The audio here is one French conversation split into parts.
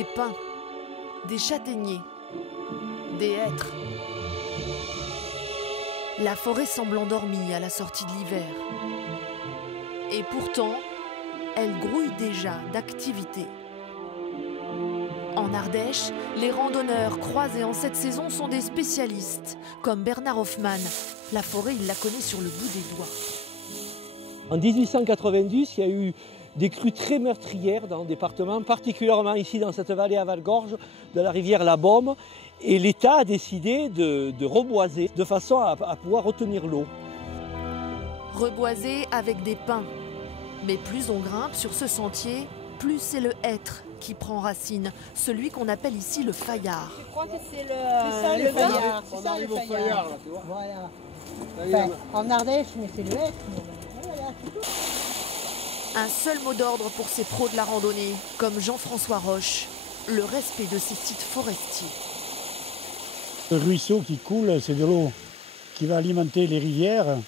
des pins, des châtaigniers, des hêtres. La forêt semble endormie à la sortie de l'hiver. Et pourtant, elle grouille déjà d'activité. En Ardèche, les randonneurs croisés en cette saison sont des spécialistes, comme Bernard Hoffmann. La forêt, il la connaît sur le bout des doigts. En 1890, il y a eu des crues très meurtrières dans le département, particulièrement ici dans cette vallée à Val-Gorge de la rivière la Beaume. Et l'État a décidé de reboiser de façon à pouvoir retenir l'eau. Reboiser avec des pins. Mais plus on grimpe sur ce sentier, plus c'est le hêtre qui prend racine, celui qu'on appelle ici le faillard. Je crois que c'est le faillard. On arrive au faillard, là, tu vois. Voilà. Enfin, en Ardèche, mais c'est le hêtre. Voilà, c'est tout. Un seul mot d'ordre pour ces pros de la randonnée, comme Jean-François Roche, le respect de ces sites forestiers. Le ruisseau qui coule, c'est de l'eau qui va alimenter les rivières.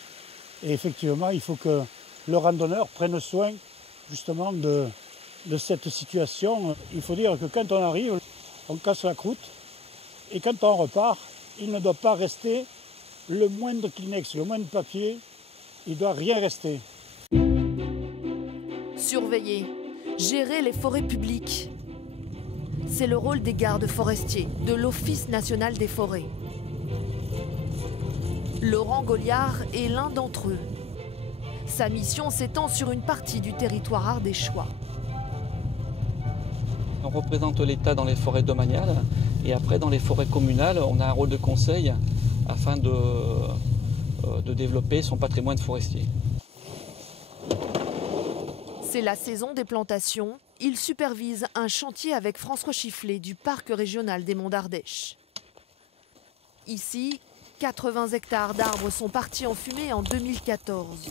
Et effectivement, il faut que le randonneur prenne soin justement de cette situation. Il faut dire que quand on arrive, on casse la croûte. Et quand on repart, il ne doit pas rester le moindre Kleenex, le moindre papier. Il ne doit rien rester. Surveiller, gérer les forêts publiques. C'est le rôle des gardes forestiers, de l'Office national des forêts. Laurent Goliard est l'un d'entre eux. Sa mission s'étend sur une partie du territoire ardéchois. On représente l'État dans les forêts domaniales et après dans les forêts communales, on a un rôle de conseil afin de développer son patrimoine forestier. C'est la saison des plantations. Il supervise un chantier avec François Chifflet du parc régional des Monts d'Ardèche. Ici, 80 hectares d'arbres sont partis en fumée en 2014.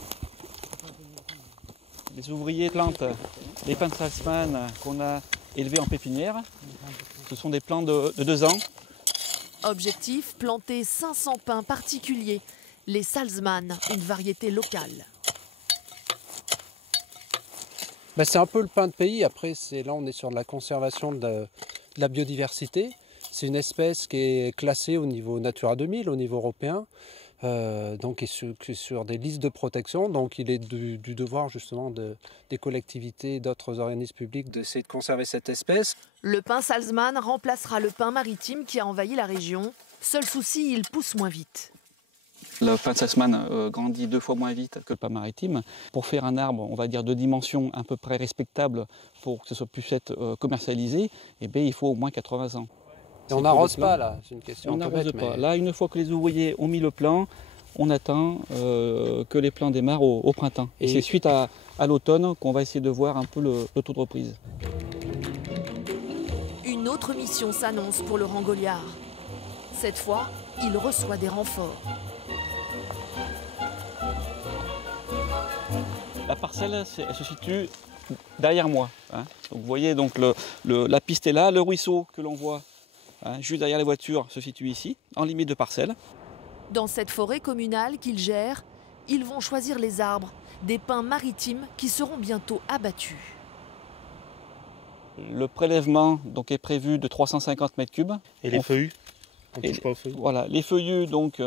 Les ouvriers plantent les pins de Salzmann qu'on a élevés en pépinière. Ce sont des plants de 2 ans. Objectif, planter 500 pins particuliers, les Salzmann, une variété locale. Ben, c'est un peu le pain de pays. Après, là, on est sur de la conservation de la biodiversité. C'est une espèce qui est classée au niveau Natura 2000, au niveau européen, donc sur des listes de protection. Donc, il est du devoir justement des collectivités et d'autres organismes publics d'essayer de conserver cette espèce. Le pin Salzmann remplacera le pin maritime qui a envahi la région. Seul souci, il pousse moins vite. Le pin de Salzmann grandit 2 fois moins vite que le pin maritime. Pour faire un arbre, on va dire de dimension à peu près respectable pour que ce puisse être commercialisé, eh bien, il faut au moins 80 ans. Et on n'arrose pas là, c'est une question. On n'arrose pas. Là, une fois que les ouvriers ont mis le plan, on attend que les plants démarrent au printemps. Et c'est suite à l'automne qu'on va essayer de voir un peu le taux de reprise. Une autre mission s'annonce pour Laurent Goliard. Cette fois, il reçoit des renforts. La parcelle, elle se situe derrière moi. Hein. Donc, vous voyez, donc, la piste est là, le ruisseau que l'on voit juste derrière les voitures se situe ici, en limite de parcelle. Dans cette forêt communale qu'ils gèrent, ils vont choisir les arbres, des pins maritimes qui seront bientôt abattus. Le prélèvement donc, est prévu de 350 mètres cubes. Et les feuillus? On ne touche pas aux feuillus? Voilà, les feuillus, donc,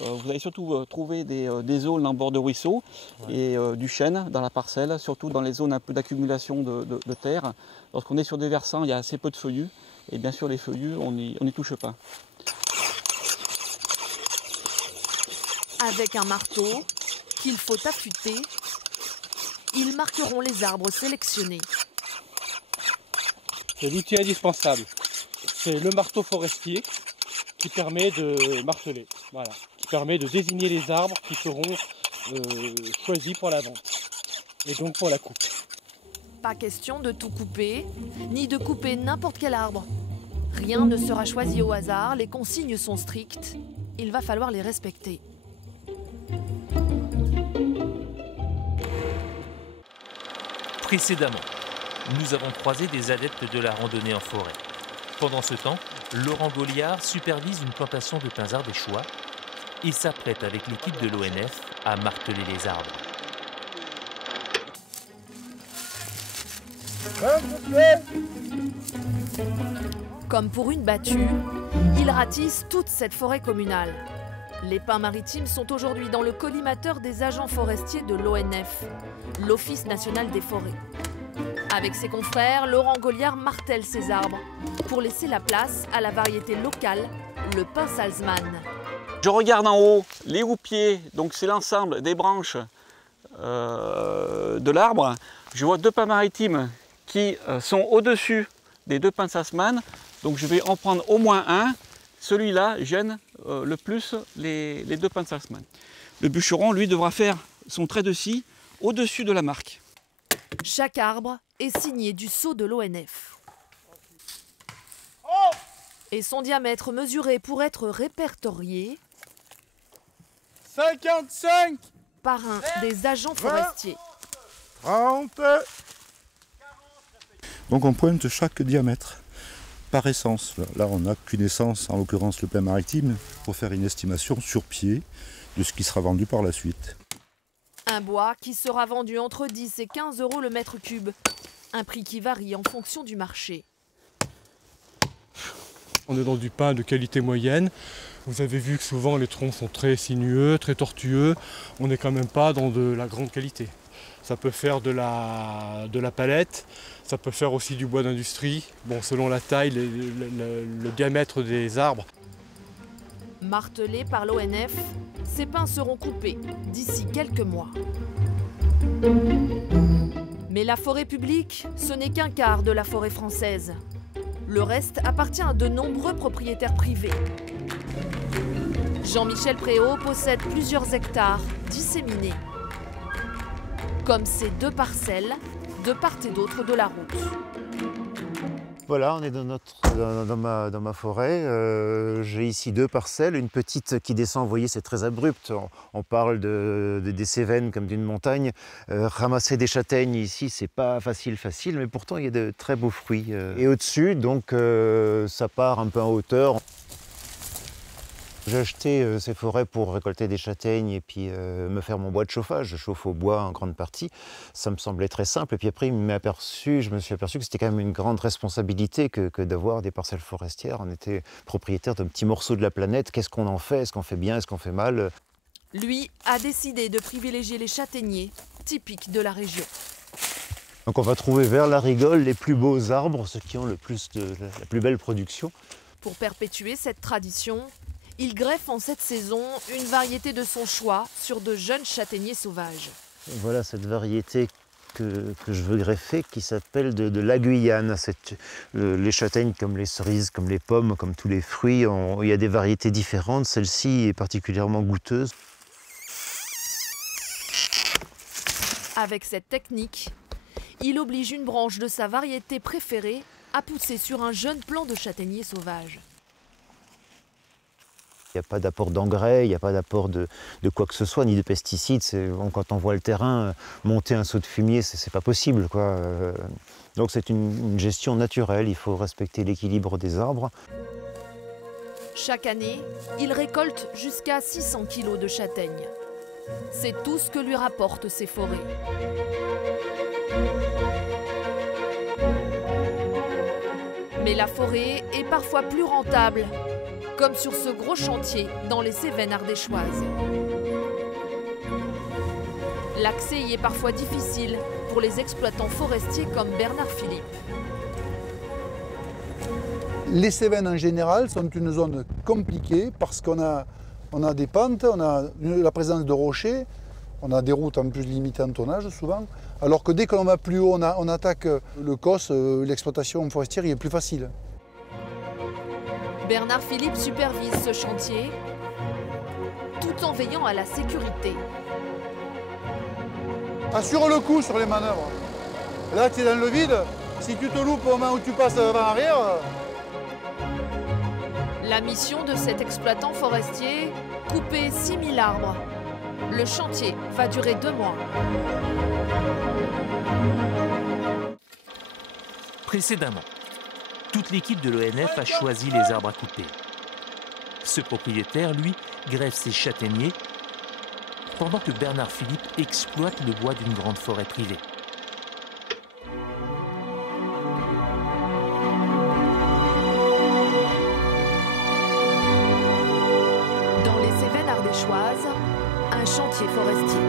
vous allez surtout trouver des zones en bord de ruisseau et du chêne dans la parcelle, surtout dans les zones un peu d'accumulation de terre. Lorsqu'on est sur des versants, il y a assez peu de feuillus. Et bien sûr, les feuillus, on n'y touche pas. Avec un marteau qu'il faut affûter, ils marqueront les arbres sélectionnés. C'est l'outil indispensable. C'est le marteau forestier qui permet de marteler, voilà, qui permet de désigner les arbres qui seront choisis pour la vente et donc pour la coupe. Pas question de tout couper, ni de couper n'importe quel arbre. Rien ne sera choisi au hasard, les consignes sont strictes, il va falloir les respecter. Précédemment, nous avons croisé des adeptes de la randonnée en forêt. Pendant ce temps, Laurent Goliard supervise une plantation de pins ardéchois et s'apprête avec l'équipe de l'ONF à marteler les arbres. Comme pour une battue, il ratisse toute cette forêt communale. Les pins maritimes sont aujourd'hui dans le collimateur des agents forestiers de l'ONF, l'Office national des forêts. Avec ses confrères, Laurent Gauliard martèle ses arbres pour laisser la place à la variété locale, le pin Salzmann. Je regarde en haut les houppiers, donc c'est l'ensemble des branches de l'arbre. Je vois deux pins maritimes qui sont au-dessus des deux pins Salzmann, donc je vais en prendre au moins un. Celui-là gêne le plus les deux pins Salzmann. Le bûcheron, lui, devra faire son trait de scie au-dessus de la marque. Chaque arbre est signé du sceau de l'ONF. Et son diamètre mesuré pour être répertorié 55 par un des agents forestiers. 30. Donc on pointe chaque diamètre par essence. Là on n'a qu'une essence, en l'occurrence le pin maritime, pour faire une estimation sur pied de ce qui sera vendu par la suite. Un bois qui sera vendu entre 10 et 15 € le mètre cube. Un prix qui varie en fonction du marché. On est dans du pin de qualité moyenne. Vous avez vu que souvent les troncs sont très sinueux, très tortueux. On n'est quand même pas dans de la grande qualité. Ça peut faire de la palette, ça peut faire aussi du bois d'industrie. Bon, selon la taille, le diamètre des arbres. Martelés par l'ONF, ces pins seront coupés d'ici quelques mois. Mais la forêt publique, ce n'est qu'un quart de la forêt française. Le reste appartient à de nombreux propriétaires privés. Jean-Michel Préau possède plusieurs hectares disséminés, comme ces deux parcelles de part et d'autre de la route. Voilà, on est dans ma forêt. J'ai ici deux parcelles, une petite qui descend, vous voyez, c'est très abrupt. On parle des Cévennes comme d'une montagne. Ramasser des châtaignes ici, c'est pas facile, mais pourtant il y a de très beaux fruits. Et au-dessus, donc, ça part un peu en hauteur. J'ai acheté ces forêts pour récolter des châtaignes et puis me faire mon bois de chauffage. Je chauffe au bois en grande partie. Ça me semblait très simple. Et puis après, je me suis aperçu que c'était quand même une grande responsabilité que d'avoir des parcelles forestières. On était propriétaire d'un petit morceau de la planète. Qu'est-ce qu'on en fait? Est-ce qu'on fait bien? Est-ce qu'on fait mal? Lui a décidé de privilégier les châtaigniers, typiques de la région. Donc on va trouver vers la rigole les plus beaux arbres, ceux qui ont la plus belle production. Pour perpétuer cette tradition, il greffe en cette saison une variété de son choix sur de jeunes châtaigniers sauvages. Voilà cette variété que je veux greffer qui s'appelle de la Guyane. Les châtaignes comme les cerises, comme les pommes, comme tous les fruits, il y a des variétés différentes. Celle-ci est particulièrement goûteuse. Avec cette technique, il oblige une branche de sa variété préférée à pousser sur un jeune plant de châtaignier sauvage. Il n'y a pas d'apport d'engrais, il n'y a pas d'apport de quoi que ce soit, ni de pesticides. Quand on voit le terrain, monter un seau de fumier, c'est pas possible, quoi. Donc c'est une gestion naturelle, il faut respecter l'équilibre des arbres. Chaque année, il récolte jusqu'à 600 kg de châtaignes. C'est tout ce que lui rapportent ces forêts. Mais la forêt est parfois plus rentable, comme sur ce gros chantier dans les Cévennes ardéchoises. L'accès y est parfois difficile pour les exploitants forestiers comme Bernard Philippe. Les Cévennes en général sont une zone compliquée parce qu'on a des pentes, on a la présence de rochers, on a des routes en plus limitées en tonnage souvent, alors que dès que l'on va plus haut, on attaque le COS, l'exploitation forestière, il est plus facile. Bernard Philippe supervise ce chantier tout en veillant à la sécurité. Assure le coup sur les manœuvres. Là, tu es dans le vide, si tu te loupes au moment où tu passes avant-arrière... La mission de cet exploitant forestier, couper 6000 arbres. Le chantier va durer 2 mois. Précédemment, toute l'équipe de l'ONF a choisi les arbres à couper. Ce propriétaire, lui, greffe ses châtaigniers, pendant que Bernard Philippe exploite le bois d'une grande forêt privée. Ardéchoise, un chantier forestier.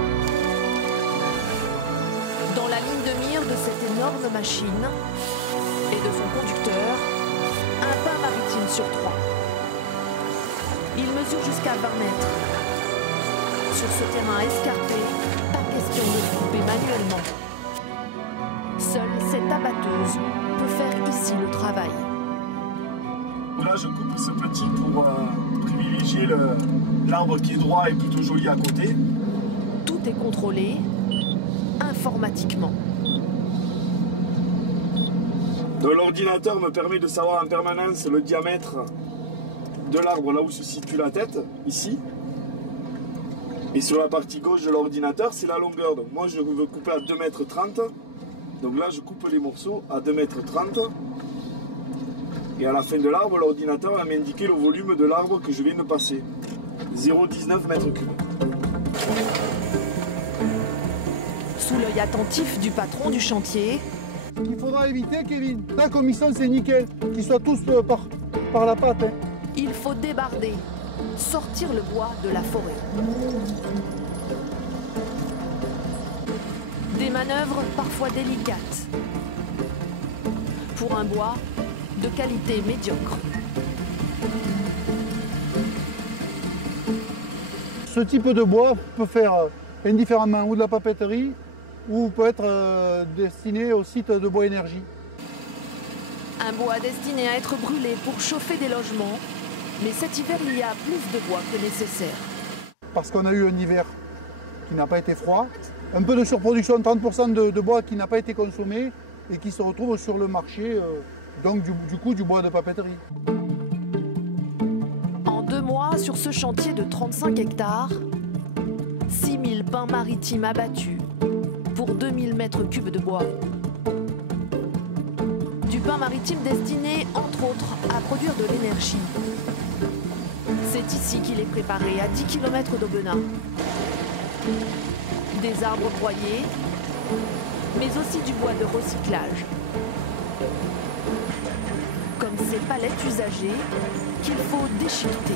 Dans la ligne de mire de cette énorme machine et de son conducteur, un pin maritime sur 3. Il mesure jusqu'à 20 mètres. Sur ce terrain escarpé, pas question de le couper manuellement. Seule cette abatteuse peut faire ici le travail. Là, je coupe ce petit pour privilégier l'arbre qui est droit et plutôt joli à côté. Tout est contrôlé informatiquement. L'ordinateur me permet de savoir en permanence le diamètre de l'arbre, là où se situe la tête, ici. Et sur la partie gauche de l'ordinateur, c'est la longueur. Donc moi, je veux couper à 2,30 m. Donc là, je coupe les morceaux à 2,30 m. Et à la fin de l'arbre, l'ordinateur va m'indiquer le volume de l'arbre que je viens de passer. 0,19 m3. Sous l'œil attentif du patron du chantier. Il faudra éviter, Kevin. Là, comme ils sont, c'est nickel. Qu'ils soient tous par la patte. Hein. Il faut débarder, sortir le bois de la forêt. Des manœuvres parfois délicates. Pour un bois de qualité médiocre. Ce type de bois peut faire indifféremment ou de la papeterie ou peut être destiné au site de bois énergie. Un bois destiné à être brûlé pour chauffer des logements, mais cet hiver il y a plus de bois que nécessaire. Parce qu'on a eu un hiver qui n'a pas été froid, un peu de surproduction, 30% de bois qui n'a pas été consommé et qui se retrouve sur le marché, donc du coup du bois de papeterie. En 2 mois, sur ce chantier de 35 hectares, 6000 pins maritimes abattus pour 2000 mètres cubes de bois. Du pain maritime destiné, entre autres, à produire de l'énergie. C'est ici qu'il est préparé, à 10 km d'Aubenas. Des arbres broyés, mais aussi du bois de recyclage. Comme ces palettes usagées qu'il faut déchiqueter.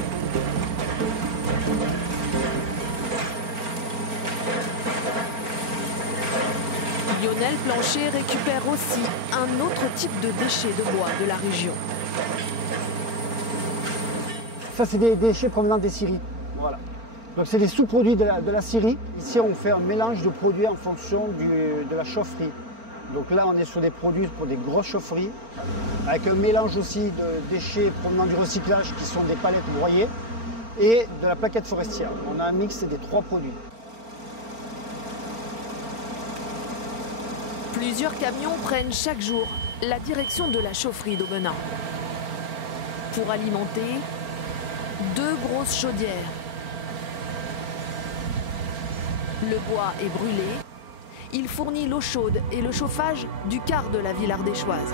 Lionel Plancher récupère aussi un autre type de déchets de bois de la région. Ça, c'est des déchets provenant des scieries. Voilà. Donc, c'est des sous-produits de la scierie. Ici, on fait un mélange de produits en fonction de la chaufferie. Donc là, on est sur des produits pour des grosses chaufferies, avec un mélange aussi de déchets provenant du recyclage, qui sont des palettes broyées, et de la plaquette forestière. On a un mix des 3 produits. Plusieurs camions prennent chaque jour la direction de la chaufferie d'Aubenas pour alimenter 2 grosses chaudières. Le bois est brûlé. Il fournit l'eau chaude et le chauffage du quart de la ville ardéchoise.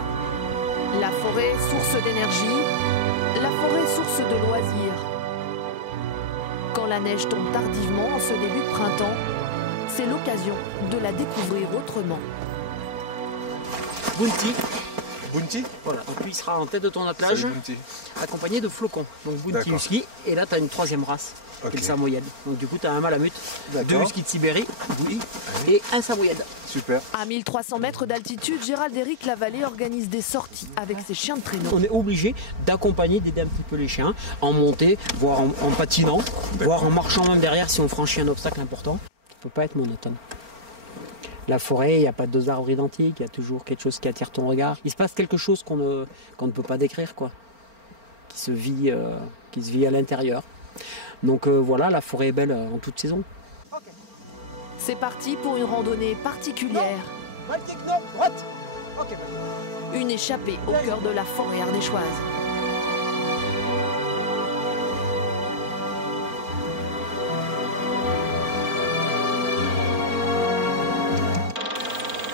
La forêt, source d'énergie. La forêt, source de loisirs. Quand la neige tombe tardivement en ce début de printemps, c'est l'occasion de la découvrir autrement. Bounty. Bounty. Voilà, donc lui il sera en tête de ton attelage, accompagné de flocons. Donc Bounty Husky, et là tu as une 3e race, qui est le samoyède. Donc du coup tu as un malamute, 2 huskies de Sibérie, oui, et un samoyède. Super. À 1300 mètres d'altitude, Gérald-Éric Lavallée organise des sorties avec ses chiens de traîneau. On est obligé d'accompagner, d'aider un petit peu les chiens, en montée, voire en patinant, voire en marchant même derrière si on franchit un obstacle important. Ça ne peut pas être monotone. La forêt, il n'y a pas 2 arbres identiques, il y a toujours quelque chose qui attire ton regard. Il se passe quelque chose qu'on ne peut pas décrire, quoi. Qui se vit à l'intérieur. Donc voilà, la forêt est belle en toute saison. C'est parti pour une randonnée particulière. Non, droite. Okay. Une échappée au cœur de la forêt ardéchoise.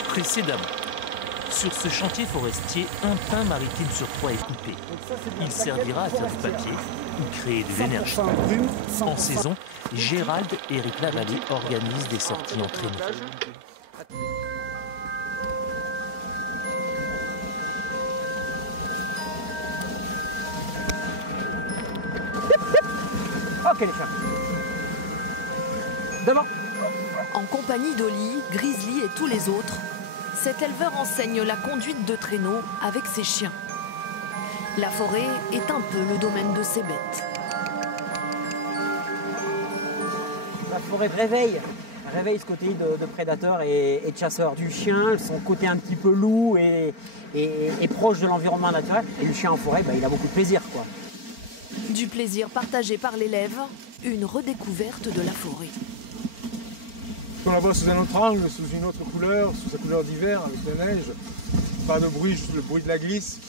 Précédemment, sur ce chantier forestier, un pin maritime sur 3 est coupé. Il servira à faire du papier ou créer de l'énergie. En saison, Gérald-Éric Lavallée organise des sorties en traîneau. Ok les chiens. Devant. En compagnie d'Oli, Grizzly et tous les autres, cet éleveur enseigne la conduite de traîneau avec ses chiens. La forêt est un peu le domaine de ses bêtes. La forêt réveille ce côté de prédateur et de chasseur. Du chien, son côté un petit peu loup et proche de l'environnement naturel. Et le chien en forêt, il a beaucoup de plaisir, quoi. Du plaisir partagé par l'élève, une redécouverte de la forêt. On la voit sous un autre angle, sous une autre couleur, sous sa couleur d'hiver, avec la neige. Pas de bruit, juste le bruit de la glisse.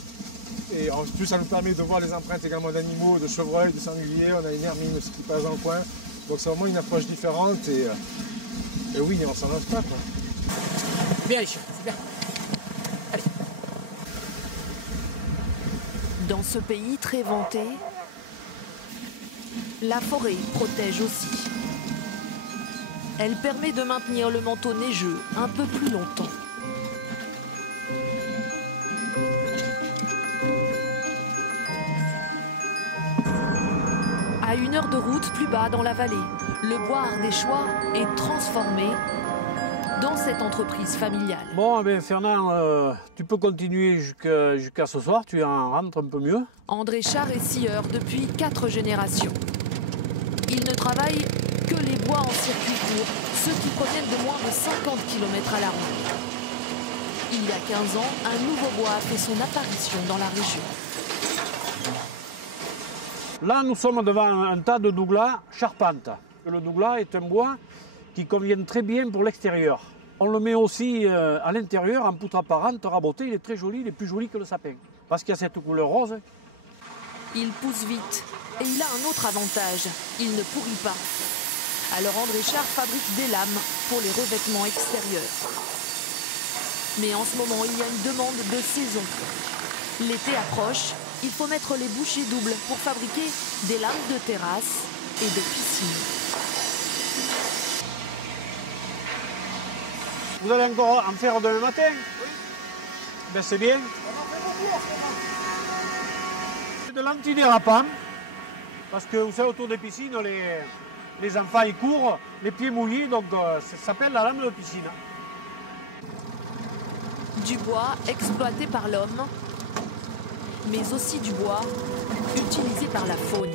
Et en plus, ça nous permet de voir les empreintes également d'animaux, de chevreuils, de sangliers. On a une hermine aussi qui passe dans le coin. Donc c'est vraiment une approche différente et oui, on s'en lance pas, quoi. Bien les chiens, c'est bien. Allez. Dans ce pays très vanté, la forêt protège aussi. Elle permet de maintenir le manteau neigeux un peu plus longtemps. À 1 heure de route plus bas dans la vallée, le bois ardéchois est transformé dans cette entreprise familiale. Bon, Fernand, tu peux continuer jusqu'à ce soir, tu en rentres un peu mieux. André Char est scieur depuis 4 générations. Il ne travaille que les bois en circuit court, ceux qui proviennent de moins de 50 km à la ronde. Il y a 15 ans, un nouveau bois a fait son apparition dans la région. Là, nous sommes devant un tas de douglas charpente. Le douglas est un bois qui convient très bien pour l'extérieur. On le met aussi à l'intérieur en poutre apparente, raboté. Il est très joli, il est plus joli que le sapin. Parce qu'il y a cette couleur rose. Il pousse vite et il a un autre avantage, il ne pourrit pas. Alors André Char fabrique des lames pour les revêtements extérieurs. Mais en ce moment, il y a une demande de saison. L'été approche, il faut mettre les bouchées doubles pour fabriquer des lames de terrasse et de piscine. Vous allez encore en faire demain matin? Oui. Ben c'est bien. C'est de l'antidérapant, parce que vous savez, autour des piscines, les enfants ils courent, les pieds mouillés, donc ça s'appelle la lame de piscine. Du bois exploité par l'homme, mais aussi du bois utilisé par la faune.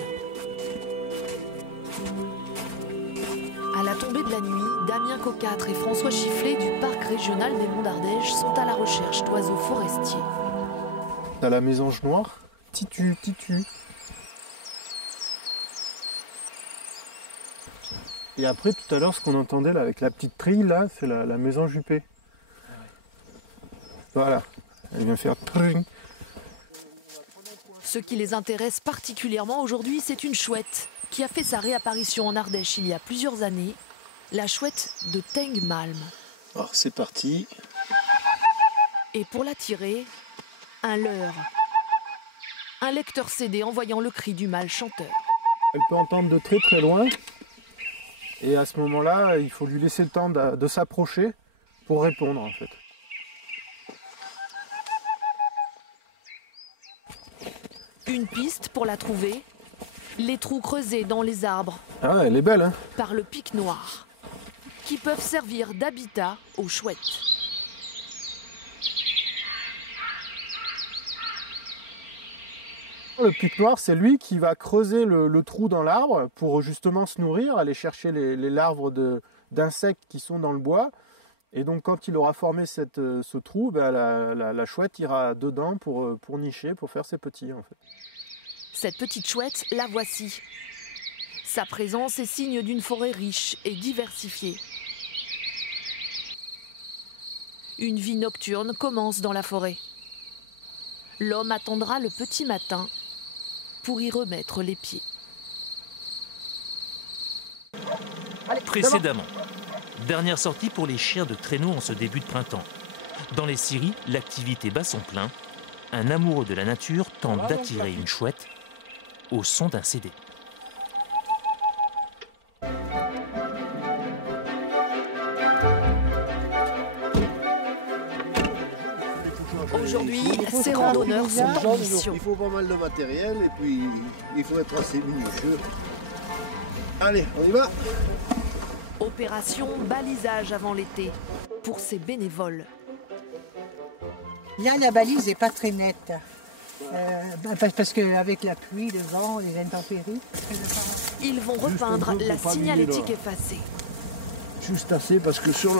À la tombée de la nuit, Damien Cocâtre et François Chifflet du parc régional des Monts d'Ardèche sont à la recherche d'oiseaux forestiers. T'as la mésange noire, titu. Et après, tout à l'heure, ce qu'on entendait là, avec la petite trille, là, c'est la mésange huppée. Voilà, elle vient faire tring. Ce qui les intéresse particulièrement aujourd'hui, c'est une chouette qui a fait sa réapparition en Ardèche il y a plusieurs années, la chouette de Tengmalm. Alors c'est parti. Et pour l'attirer, un leurre. Un lecteur CD envoyant le cri du mâle chanteur. Elle peut entendre de très très loin. Et à ce moment-là, il faut lui laisser le temps de s'approcher pour répondre en fait. Une piste pour la trouver, les trous creusés dans les arbres. Ah, elle est belle, hein? Par le pic noir, qui peuvent servir d'habitat aux chouettes. Le pic noir, c'est lui qui va creuser le trou dans l'arbre pour justement se nourrir, aller chercher les larves d'insectes qui sont dans le bois. Et donc quand il aura formé ce trou, la chouette ira dedans pour nicher, pour faire ses petits en fait. Cette petite chouette, la voici. Sa présence est signe d'une forêt riche et diversifiée. Une vie nocturne commence dans la forêt. L'homme attendra le petit matin pour y remettre les pieds. Précédemment, dernière sortie pour les chiens de traîneau en ce début de printemps. Dans les scieries, l'activité bat son plein. Un amoureux de la nature tente d'attirer une chouette au son d'un CD. Aujourd'hui, ces randonneurs sont en mission. Il faut pas mal de matériel et puis il faut être assez minutieux. Allez, on y va. Opération balisage avant l'été pour ces bénévoles. Là, la balise n'est pas très nette. Parce qu'avec la pluie, le vent, les intempéries. Ils vont repeindre la signalétique effacée. Juste assez, parce que sur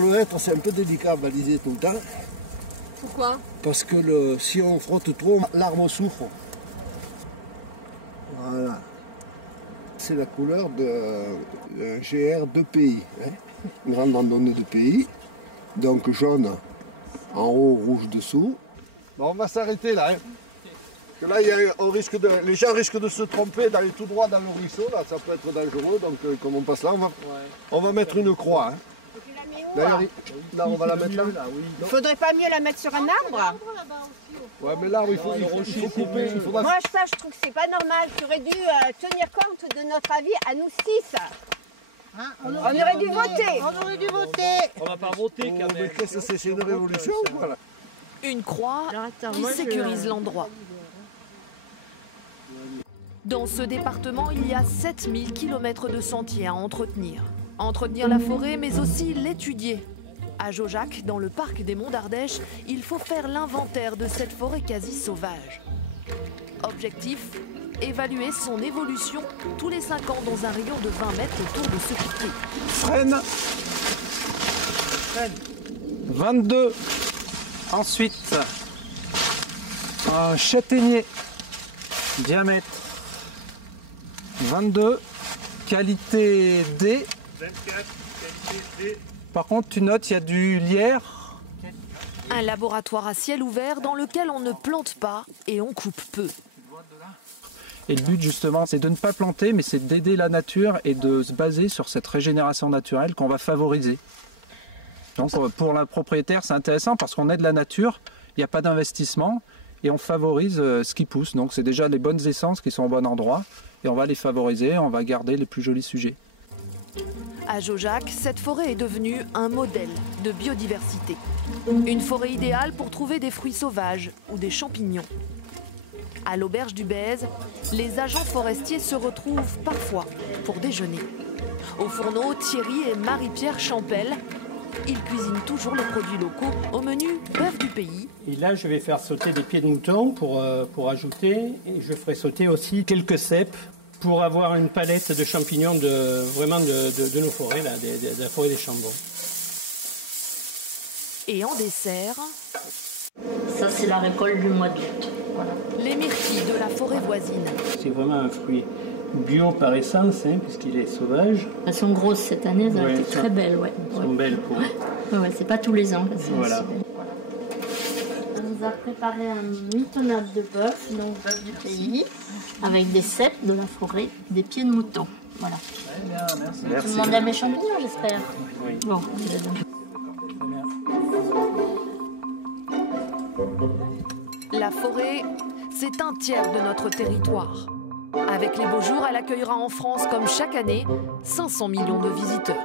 le hêtre, c'est un peu délicat à baliser tout le temps. Pourquoi? Parce que si on frotte trop, l'arbre souffre. Voilà. C'est la couleur d'un GR de pays. Hein. Une grande randonnée de pays. Donc jaune en haut, rouge dessous. Bon, on va s'arrêter là. Hein. Que là, les gens risquent de se tromper, d'aller tout droit dans le ruisseau. Là, ça peut être dangereux. Donc, comme on passe là, on va mettre une croix. Hein. D'ailleurs, là, on va la mettre là. Il faudrait pas mieux la mettre sur un arbre? Ouais, mais l'arbre, il faut couper. Moi, ça, je trouve que c'est pas normal. Tu aurais dû tenir compte de notre avis à nous 6. Hein, on aurait dû voter. On aurait dû voter. On va pas voter quand même. C'est une révolution, voilà. Une croix qui sécurise l'endroit. Dans ce département, il y a 7000 km de sentiers à entretenir. Entretenir la forêt, mais aussi l'étudier. À Jaujac, dans le parc des Monts d'Ardèche, il faut faire l'inventaire de cette forêt quasi sauvage. Objectif, évaluer son évolution tous les 5 ans dans un rayon de 20 mètres autour de ce piquet. Freine. 22. Ensuite, un châtaignier. Diamètre 22. Qualité D. 24, qualité D. Par contre, tu notes, il y a du lierre. Un laboratoire à ciel ouvert dans lequel on ne plante pas et on coupe peu. Et le but justement, c'est de ne pas planter, mais c'est d'aider la nature et de se baser sur cette régénération naturelle qu'on va favoriser. Donc pour la propriétaire, c'est intéressant parce qu'on aide la nature, il n'y a pas d'investissement et on favorise ce qui pousse. Donc c'est déjà les bonnes essences qui sont au bon endroit et on va les favoriser, on va garder les plus jolis sujets. À Jaujac, cette forêt est devenue un modèle de biodiversité. Une forêt idéale pour trouver des fruits sauvages ou des champignons. À l'auberge du Bèze, les agents forestiers se retrouvent parfois pour déjeuner. Au fourneau, Thierry et Marie-Pierre Champel, ils cuisinent toujours les produits locaux au menu bœuf du pays. Et là, je vais faire sauter des pieds de mouton pour ajouter. Et je ferai sauter aussi quelques cèpes pour avoir une palette de champignons de nos forêts, là, de la forêt des Chambons. Et en dessert... Ça, c'est la récolte du mois d'août. Voilà. Les myrtilles de la forêt voisine. C'est vraiment un fruit bio par essence, hein, puisqu'il est sauvage. Elles sont grosses cette année, elles ont été très belles. Ouais. Elles sont belles pour... Ouais, c'est pas tous les ans. Voilà. On nous a préparé un mitonnade de bœuf, donc bœuf du pays, avec des cèpes de la forêt, des pieds de mouton. Voilà. Très bien, merci. Tout le monde aime les champignons, j'espère. Oui. Bon, La forêt, c'est un tiers de notre territoire. Avec les beaux jours, elle accueillera en France, comme chaque année, 500 millions de visiteurs.